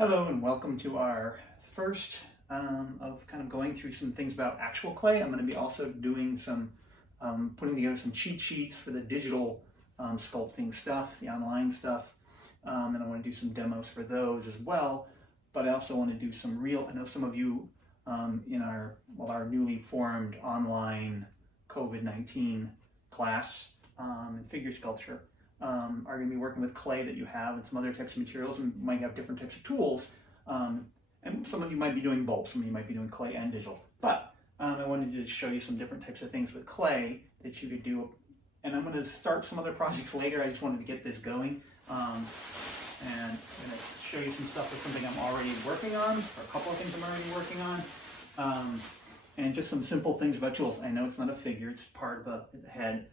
Hello and welcome to our first of kind of going through some things about actual clay. I'm going to be also doing some putting together some cheat sheets for the digital sculpting stuff, the online stuff, and I want to do some demos for those as well. But I also want to do some real. I know some of you in our newly formed online COVID-19 class in figure sculpture. Are going to be working with clay that you have and some other types of materials, and might have different types of tools. And some of you might be doing both. Some of you might be doing clay and digital. But I wanted to show you some different types of things with clay that you could do. And I'm going to start some other projects later. I just wanted to get this going. And I'm going to show you some stuff with something I'm already working on, or a couple of things I'm already working on. And just some simple things about tools. I know it's not a figure, it's part of a head.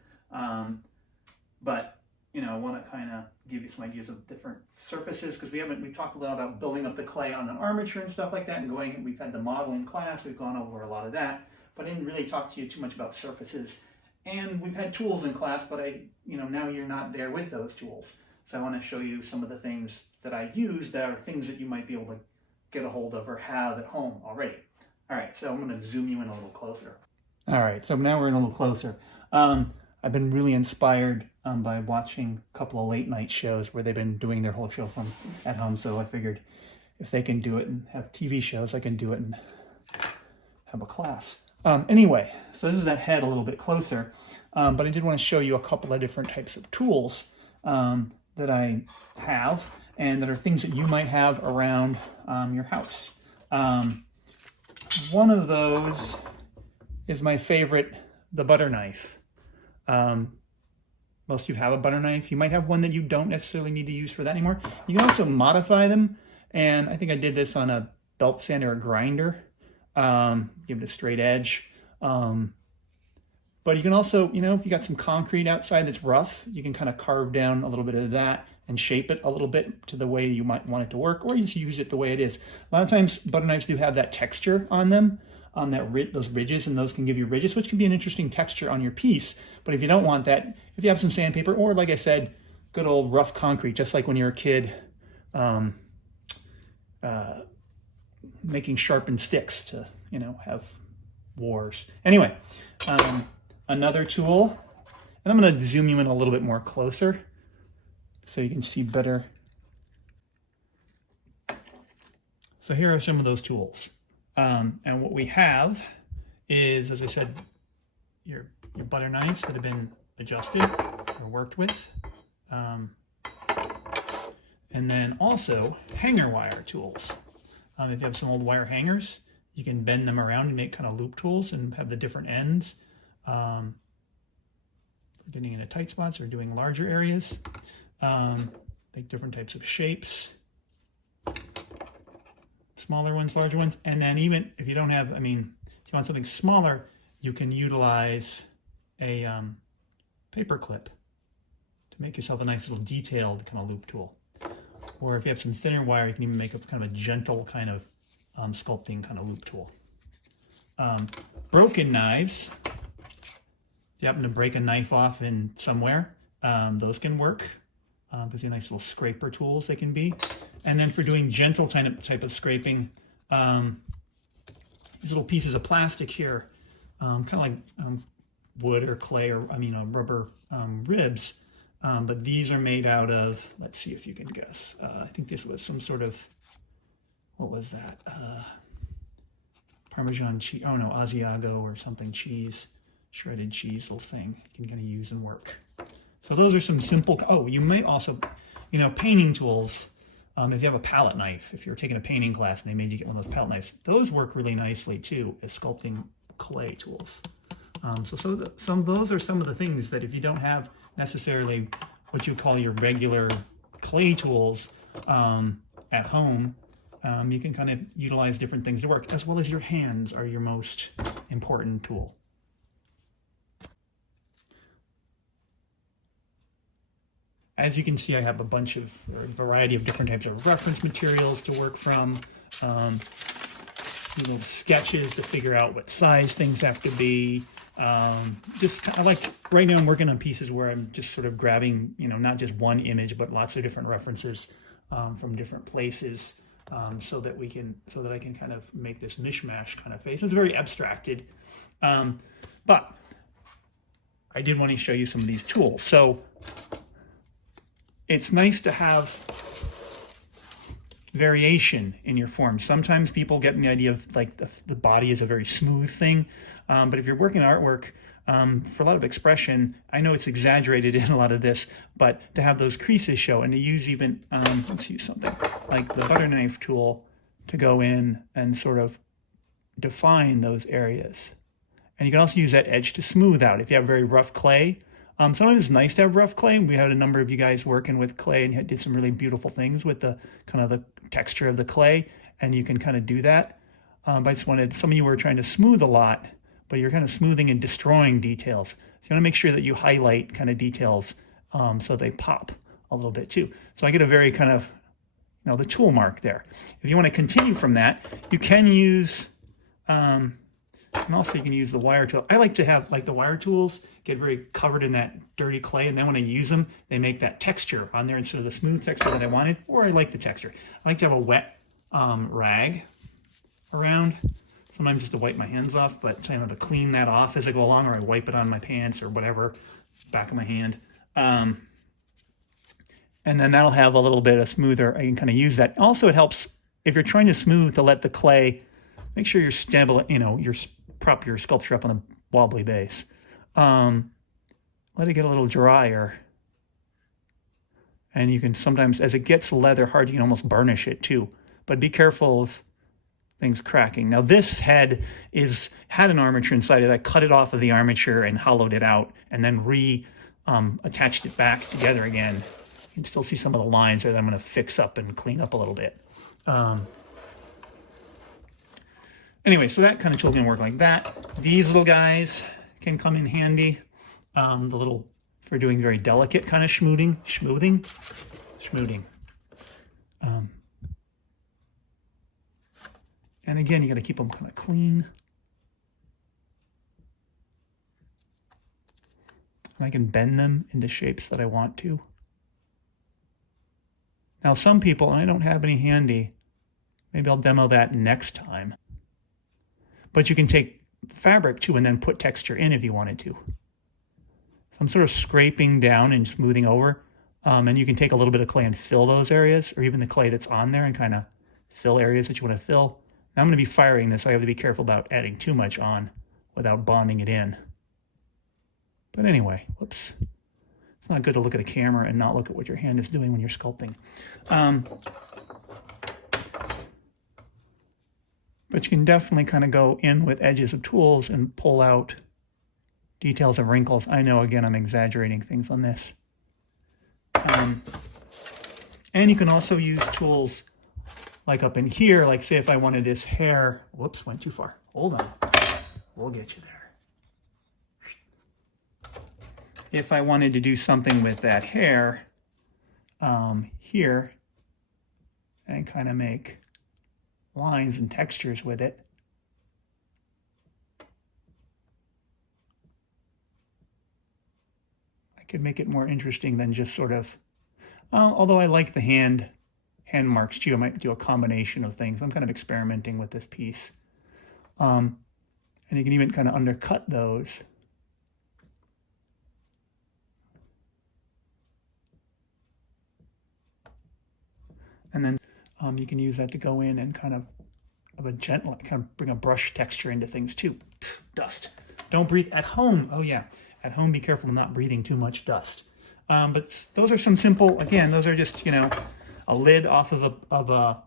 But I want to kind of give you some ideas of different surfaces, because we talked a lot about building up the clay on the armature and stuff like that, and we've had the modeling class, we've gone over a lot of that, but I didn't really talk to you too much about surfaces. And we've had tools in class, but now you're not there with those tools. So I want to show you some of the things that I use that are things that you might be able to get a hold of or have at home already. All right, so I'm going to zoom you in a little closer. All right, so now we're in a little closer. I've been really inspired by watching a couple of late night shows where they've been doing their whole show from at home. So I figured if they can do it and have TV shows, I can do it and have a class. Anyway, so this is that head a little bit closer, but I did want to show you a couple of different types of tools that I have and that are things that you might have around your house. One of those is my favorite, the butter knife. Most of you have a butter knife. You might have one that you don't necessarily need to use for that anymore. You can also modify them, and I think I did this on a belt sander or grinder. Give it a straight edge. But you can also, if you got some concrete outside that's rough, you can kind of carve down a little bit of that and shape it a little bit to the way you might want it to work, or you just use it the way it is. A lot of times butter knives do have that texture on them. Those ridges, and those can give you ridges, which can be an interesting texture on your piece. But if you don't want that, if you have some sandpaper, or like I said, good old rough concrete, just like when you're a kid, making sharpened sticks to, have wars. Anyway, another tool, and I'm going to zoom you in a little bit more closer so you can see better. So here are some of those tools. And what we have is, as I said, your butter knives that have been adjusted or worked with. And then also hanger wire tools. If you have some old wire hangers, you can bend them around and make kind of loop tools and have the different ends. For getting into tight spots or doing larger areas. Make different types of shapes. Smaller ones, larger ones, and then even if you don't have, if you want something smaller, you can utilize a paper clip to make yourself a nice little detailed kind of loop tool. Or if you have some thinner wire, you can even make a kind of a gentle kind of sculpting kind of loop tool. Broken knives, if you happen to break a knife off in somewhere, those can work. Because they're nice little scraper tools they can be. And then for doing gentle type of scraping, these little pieces of plastic here, kind of like wood or clay or rubber ribs, but these are made out of, let's see if you can guess. I think this was some sort of, what was that? Parmesan cheese, Asiago or something cheese, shredded cheese little thing you can kind of use and work. So those are some simple, you might also, painting tools. If you have a palette knife, if you're taking a painting class and they made you get one of those palette knives, those work really nicely too as sculpting clay tools. Some of those are some of the things that if you don't have necessarily what you call your regular clay tools at home, you can kind of utilize different things to work, as well as your hands are your most important tool. As you can see, I have a variety of different types of reference materials to work from. Little sketches to figure out what size things have to be. Right now I'm working on pieces where I'm just sort of grabbing, not just one image, but lots of different references from different places so that I can kind of make this mishmash kind of face. It's very abstracted, but I did want to show you some of these tools. So it's nice to have variation in your form. Sometimes people get the idea of like the body is a very smooth thing, but if you're working artwork, for a lot of expression, I know it's exaggerated in a lot of this, but to have those creases show and to use even, let's use something like the butter knife tool to go in and sort of define those areas. And you can also use that edge to smooth out. If you have very rough clay, sometimes it's nice to have rough clay. We had a number of you guys working with clay and did some really beautiful things with the kind of the texture of the clay, and you can kind of do that. But I just wanted, some of you were trying to smooth a lot, but you're kind of smoothing and destroying details. So you want to make sure that you highlight kind of details so they pop a little bit too. So I get a very kind of, the tool mark there. If you want to continue from that, you can use, and also you can use the wire tool. I like to have like the wire tools get very covered in that dirty clay, and then when I use them, they make that texture on there instead of the smooth texture that I wanted, or I like the texture. I like to have a wet rag around, sometimes just to wipe my hands off, but I have to clean that off as I go along, or I wipe it on my pants or whatever, back of my hand. And then that'll have a little bit of smoother. I can kind of use that. Also, it helps if you're trying to smooth to let the clay, make sure you're stable, prop your sculpture up on a wobbly base. Let it get a little drier. And you can sometimes, as it gets leather hard, you can almost burnish it too. But be careful of things cracking. Now this head had an armature inside it. I cut it off of the armature and hollowed it out and then attached it back together again. You can still see some of the lines that I'm going to fix up and clean up a little bit. Anyway, so that kind of tool can work like that. These little guys can come in handy. For doing very delicate kind of schmoothing. And again, you got to keep them kind of clean. And I can bend them into shapes that I want to. Now, some people, and I don't have any handy, maybe I'll demo that next time. But you can take fabric too and then put texture in if you wanted to. So I'm sort of scraping down and smoothing over. And you can take a little bit of clay and fill those areas, or even the clay that's on there, and kind of fill areas that you want to fill. Now I'm going to be firing this, so I have to be careful about adding too much on without bonding it in. But anyway, whoops. It's not good to look at a camera and not look at what your hand is doing when you're sculpting. But you can definitely kind of go in with edges of tools and pull out details of wrinkles. I know, again, I'm exaggerating things on this. And you can also use tools like up in here, like say if I wanted this hair, whoops, went too far. Hold on, we'll get you there. If I wanted to do something with that hair here and kind of make lines and textures with it, I could make it more interesting than just sort of, although I like the hand marks too. I might do a combination of things. I'm kind of experimenting with this piece. And you can even kind of undercut those. And then you can use that to go in and kind of a gentle, kind of bring a brush texture into things too. Dust. Don't breathe at home. Oh yeah, at home be careful of not breathing too much dust. But those are some simple, again, those are just, a lid off of a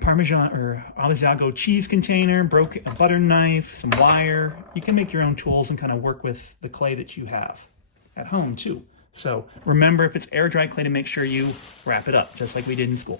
Parmesan or Asiago cheese container, a butter knife, some wire. You can make your own tools and kind of work with the clay that you have at home too. So remember, if it's air dry clay, to make sure you wrap it up, just like we did in school.